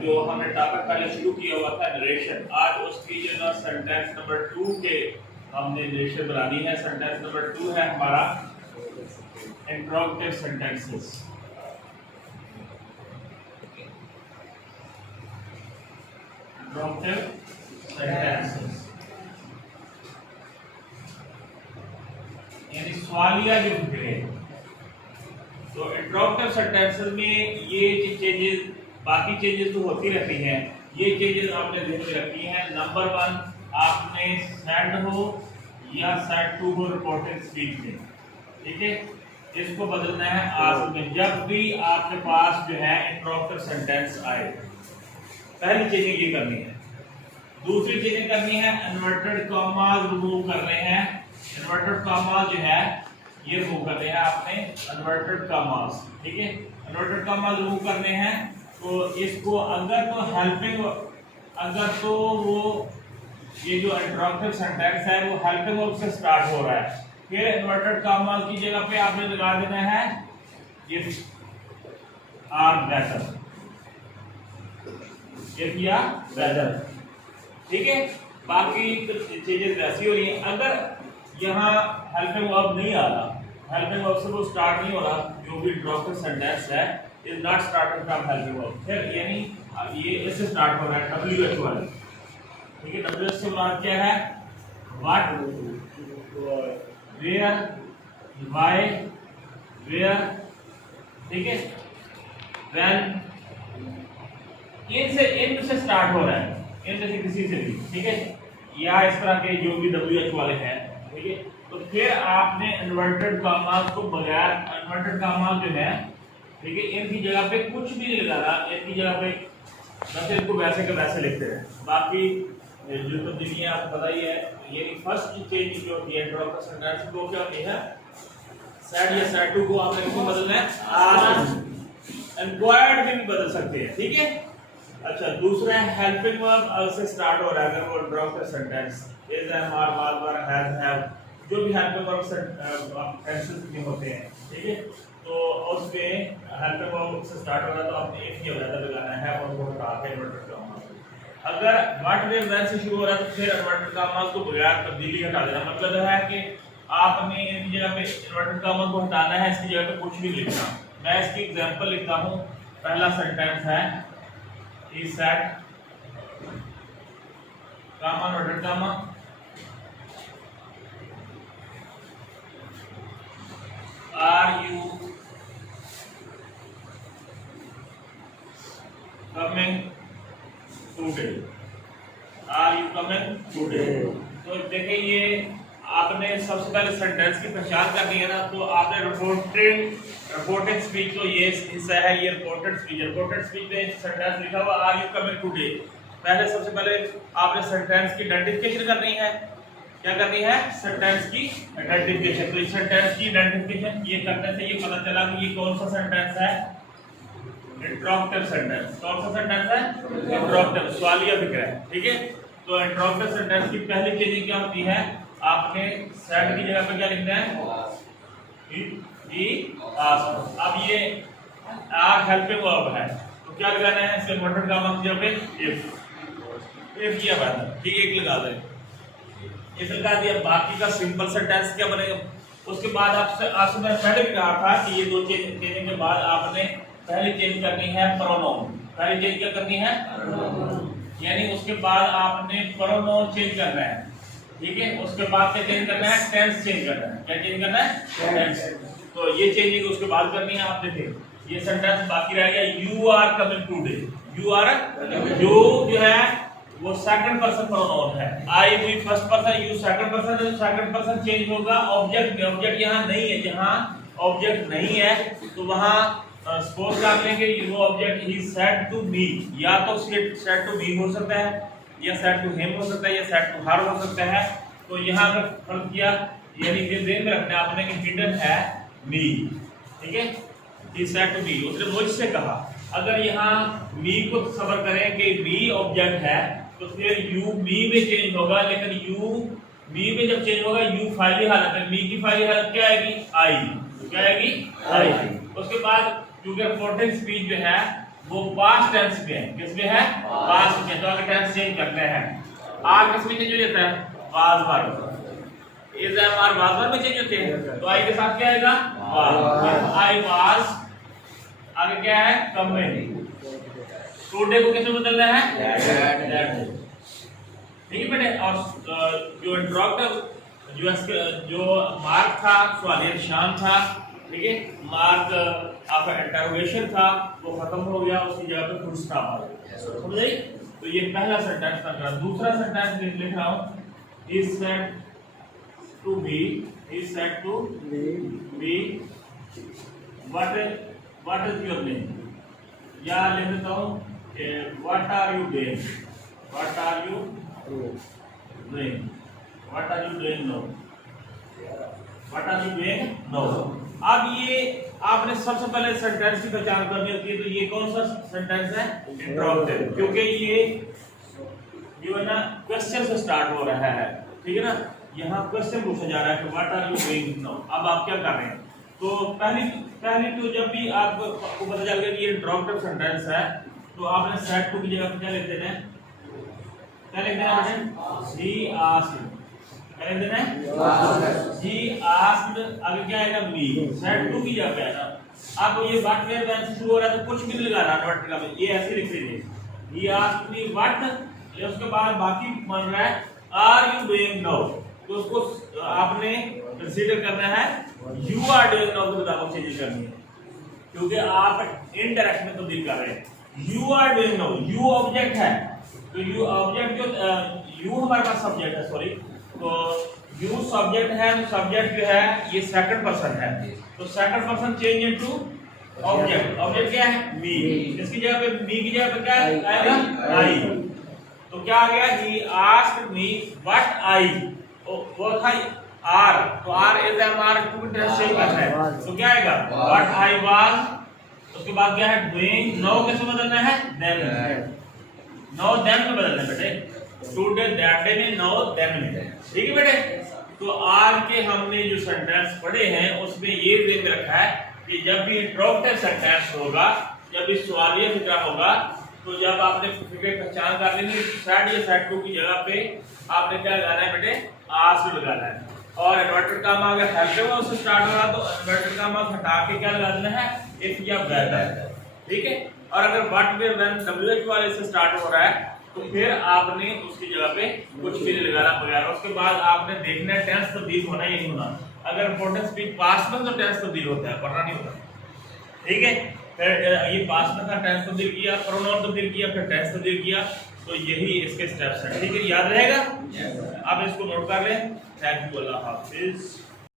जो हमने टॉपिक पहले शुरू किया हुआ था नरेशन, आज उसकी जो ना सेंटेंस नंबर 2 के हमने नरेशन बनानी है। सेंटेंस नंबर 2 है हमारा इंट्रोगेटिव सेंटेंसेस। इंट्रोगेटिव सेंटेंसेस यानी सवालिया जो फिक्रे। तो इंट्रोगेटिव सेंटेंसेस में ये चेंजेस, बाकी चेंजेस तो होती रहती हैं, ये चेंजेस आपने ध्यान में रखी हैं। नंबर 1, आपने सेड हो या सेड टू हो रिपोर्टेड स्पीच में, ठीक है, इसको बदलना है आस्क में। जब भी आपके पास जो है इंट्रोगेटिव सेंटेंस आए, पहली चेंजिंग ये करनी है। दूसरी चेंजिंग करनी है, इन्वर्टेड कॉमास रिमूव कर रहे हैं। इन्वर्टेड कॉमास जो है ये रिमूव करने हैं आपने, इन्वर्टेड कॉमास, ठीक है। इन्वर्टेड कॉमास रिमूव करने हैं तो इसको अगर तो हेल्पिंग, अगर तो वो ये जो इंट्रोगेटिव सेंटेंस है वो हेल्पिंग वर्ब से स्टार्ट हो रहा है, फिर इन्वर्टेड कॉमास की जगह पे आपने लगा देना है इफ आर बेटर, इफ या बेटर, ठीक है। बाकी चीजें वैसी हो रही हैं। अगर यहाँ हेल्पिंग वर्ब नहीं आ रहा, हेल्पिंग वर्ब से वो स्टार्ट नहीं हो रहा, जो भी इंट्रोगेटिव सेंटेंस है is not starting from helping verb, फिर यानी ये इससे स्टार्ट हो रहा है WH वाले, ठीक है। WH से मुराद क्या है? व्हाट, वेयर, व्हाई, वेयर, ठीक है, व्हेन, इनसे स्टार्ट हो रहा है, इनमें से किसी से भी, ठीक है, या इस तरह के जो भी WH वाले हैं, ठीक है। तो फिर आपने इन्वर्टेड कॉमास को बगैर, इन्वर्टेड कॉमास जो है, ठीक है, इनकी जगह पे कुछ भी नहीं लगाना, इनकी जगह पे बस इनको वैसे के वैसे लिखते हैं। बाकी जो तब्दीली आपको पता ही है। यानी फर्स्ट चेंज जो होती है इंट्रोगेटिव सेंटेंस को क्या होती है, सेड या सेड टू को आपने इसको बदलना है आस्क, इंक्वायर्ड भी बदल सकते हैं, ठीक है। अच्छा, दूसरा है हेल्पिंग वर्ब से स्टार्ट हो रहा है, अगर वो interrogative sentence is, am, are, was, were, has, have, जो भी हेल्पिंग वर्ब सेंटेंसेस में होते हैं, ठीक है। तो उसमें हेल्पिंग वर्ब से स्टार्ट हो रहा है तो आपने इफ या वेदर लगाना है और वो हटा के इन्वर्टेड कॉमास। अगर व्हाट, वेयर, व्हेन से शुरू हो रहा है तो फिर इन्वर्टेड कॉमास को बगैर तब्दीली हटा देना। मतलब है कि आपने इनकी जगह पे इन्वर्टेड कॉमास को हटाना है, इसकी जगह पे कुछ भी लिखना। मैं इसकी एग्जांपल लिखता हूं। पहला सेंटेंस है he said, comma, inverted comma, are you coming today? Are you coming today? तो देखिए ये आपने सबसे पहले सेंटेंस की पहचान करनी है ना, तो आपने रिपोर्टेड स्पीच, तो ये हिस्सा है, ये रिपोर्टेड स्पीच। रिपोर्टेड स्पीच में सेंटेंस लिखा हुआ आर यू कमिंग टुडे। पहले सबसे पहले आपने सेंटेंस की आइडेंटिफिकेशन करनी है। क्या करनी है? सेंटेंस की आइडेंटिफिकेशन। तो इस सेंटेंस की आइडेंटिफिकेशन ये करने से ये पता चला कि ये कौन सा सेंटेंस है, इंट्रोगेटिव सेंटेंस। कौन सा सेंटेंस है? इंट्रोगेटिव, सवालिया फिक्र है, ठीक है। तो इंट्रोगेटिव सेंटेंस की पहली चीज क्या होती है, आपने सेड की जगह पे क्या लिखना है, ही आस्क। अब ये आर हेल्पिंग वर्ब है तो क्या लगाना है, इसके इन्वर्टेड कॉमा की जगह पे इफ या वेदर, ठीक है, एक लगा दें, इफ लगा दिया। बाकी का सिंपल सेंटेंस क्या बनेगा? उसके बाद आपसे मैंने पहले भी कहा था कि ये दो चेंज देने के बाद आपने पहली चेंज करनी है प्रोनाउन। पहली चेंज क्या करनी है? यानी उसके बाद आपने प्रोनाउन चेंज करना है, ठीक है। उसके बाद क्या चेंज करना है? टेंस चेंज करना है। क्या चेंज करना है? टेंस। तो ये चेंजिंग उसके बाद करनी है आपने। फिर ये सेंटेंस बाकी रह गया, you are coming today. You are, you जो है वो सेकंड पर्सन प्रोनाउन है, आई भी first person, you second person है, सेकंड पर्सन चेंज होगा ऑब्जेक्ट में। ऑब्जेक्ट यहाँ नहीं है, जहाँ ऑब्जेक्ट नहीं है तो वहाँ सपोज कर लेंगे वो ऑब्जेक्ट ही सेड टू मी, या तो सेड टू मी हो सकता है, या सेड टू हिम हो सकता है, या सेड टू हर हो सकता है। तो यहाँ अगर फर्क किया, यानी कि ध्यान में रखना आपने कि हिडन है मी, ठीक है, ही सेड टू मी, उसने मुझसे कहा। अगर यहाँ मी को सबर करें कि मी ऑब्जेक्ट है तो फिर यू मी में चेंज होगा, लेकिन यू मी में जब चेंज होगा यू फाइली हालत है, मी की फाइली हालत क्या आएगी? आई। तो क्या आएगी? आई। उसके बाद क्योंकि रिपोर्टिंग स्पीच जो है वो पास्ट टेंस में है। किस में है? पास्ट में। तो अगर टेंस चेंज करते हैं, आर किस में चेंज हो जाता है? Was verb. Is am are was verb में चेंज होते हैं। तो आई के साथ क्या आएगा? वाज। आई वाज, आगे क्या है? कमिंग। टुडे को किसमें बदलना है? दैट। ठीक है बेटे। और जो इंट्रोडक्टिव जो मार्क था, सवालिया निशान था, ठीक है, मार्क आपका इंटरोगेशन था, वो खत्म हो गया, उसकी जगह पे फुल स्टॉप आ गया। समझ आई? तो ये पहला सेंटेंस था। दूसरा सेंटेंस लिख रहा हूं, he said to be, he said to be, what is your name? या लिख देता हूं, what are you doing? What are you doing? What are you doing now? What are you doing now? अब ये आपने सबसे पहले सेंटेंस की पहचान करनी होती है। तो ये कौन सा सेंटेंस है? इंट्रोगेटिव, क्योंकि ये जो है ना क्वेश्चन से स्टार्ट हो रहा है। ठीक है ना, यहाँ क्वेश्चन पूछा जा रहा है कि what are you doing now. अब आप क्या कर रहे हैं? तो पहली तो जब भी आपको पता चल गया कि ये इंट्रोगेटिव सेंटेंस है, तो आपने सेड टू की जगह पे क्या लिख देना है? क्या लिख देना है? He asked. क्या लिख देना है? He asked. आगे क्या आएगा? मी। सेड टू की जगह पे है ना। अब ये व्हाट वेयर व्हेन से शुरू हो रहा है, तो कुछ भी नहीं लगाना वर्टिकल में, ये ऐसे लिख दीजिए, ही आस्क्ड मी व्हाट। ये उसके बाद बाकी बन रहा है आर यू डूइंग नाउ। तो उसको आपने कंसीडर करना है यू आर डूइंग नाउ के साथ चेंज करनी है, क्योंकि आप इनडायरेक्ट में तब्दील कर रहे हैं। You are doing now, you object है, तो यू ऑब्जेक्ट जो यू हमारे पास सब्जेक्ट है, सॉरी, तो यू सब्जेक्ट है, तो सब्जेक्ट जो है ये सेकंड पर्सन है, तो second person change into object. Object क्या है? मी। इसकी जगह पे मी की जगह पे क्या आएगा? आई। तो क्या आ गया? He asked me what I, वो था आर, तो are is am are to tense से करना है, तो क्या आएगा? What I was. उसके बाद क्या है? डूइंग। नाउ कैसे बदलना है? देन। नाउ देन में बदलना है बेटे। टुडे दैट डे में, नाउ देन में। ठीक है बेटे। तो आज के हमने जो सेंटेंस पढ़े हैं उसमें ये देख रखा है कि जब भी इंट्रोगेटिव सेंटेंस होगा, जब भी सवालिया फिक्रा होगा, तो जब आपने फिक्रे पहचान कर लेनी, सेड या सेड टू की जगह पे आपने क्या लगाना है बेटे? आस्क्ड लगाना है। और इन्वर्टेड कामा अगर हेल्पिंग वर्ब से स्टार्ट हो रहा तो इन्वर्टेड कामा हटा के क्या लगा देना है? इफ या वेदर। ठीक है। और अगर व्हाट वेयर व्हेन डब्ल्यूएच वाले से स्टार्ट हो रहा है, तो फिर आपने उसकी जगह पे कुछ भी नहीं लगाना वगैरह। उसके बाद आपने देखना है टेंस तब्दील होना या नहीं होना। अगर इम्पोर्टेंट स्पीच पास्ट में, तो टेंस तब्दील होता है, वरना नहीं होता। ठीक है। फिर ये पास्ट में था, टेंस तब्दील किया, प्रोनाउन तब्दील किया, फिर टेंस तब्दील किया, तो यही इसके स्टेप्स हैं। ठीक है, याद रहेगा? आप इसको नोट कर लें। Thank you, Allah Hafiz.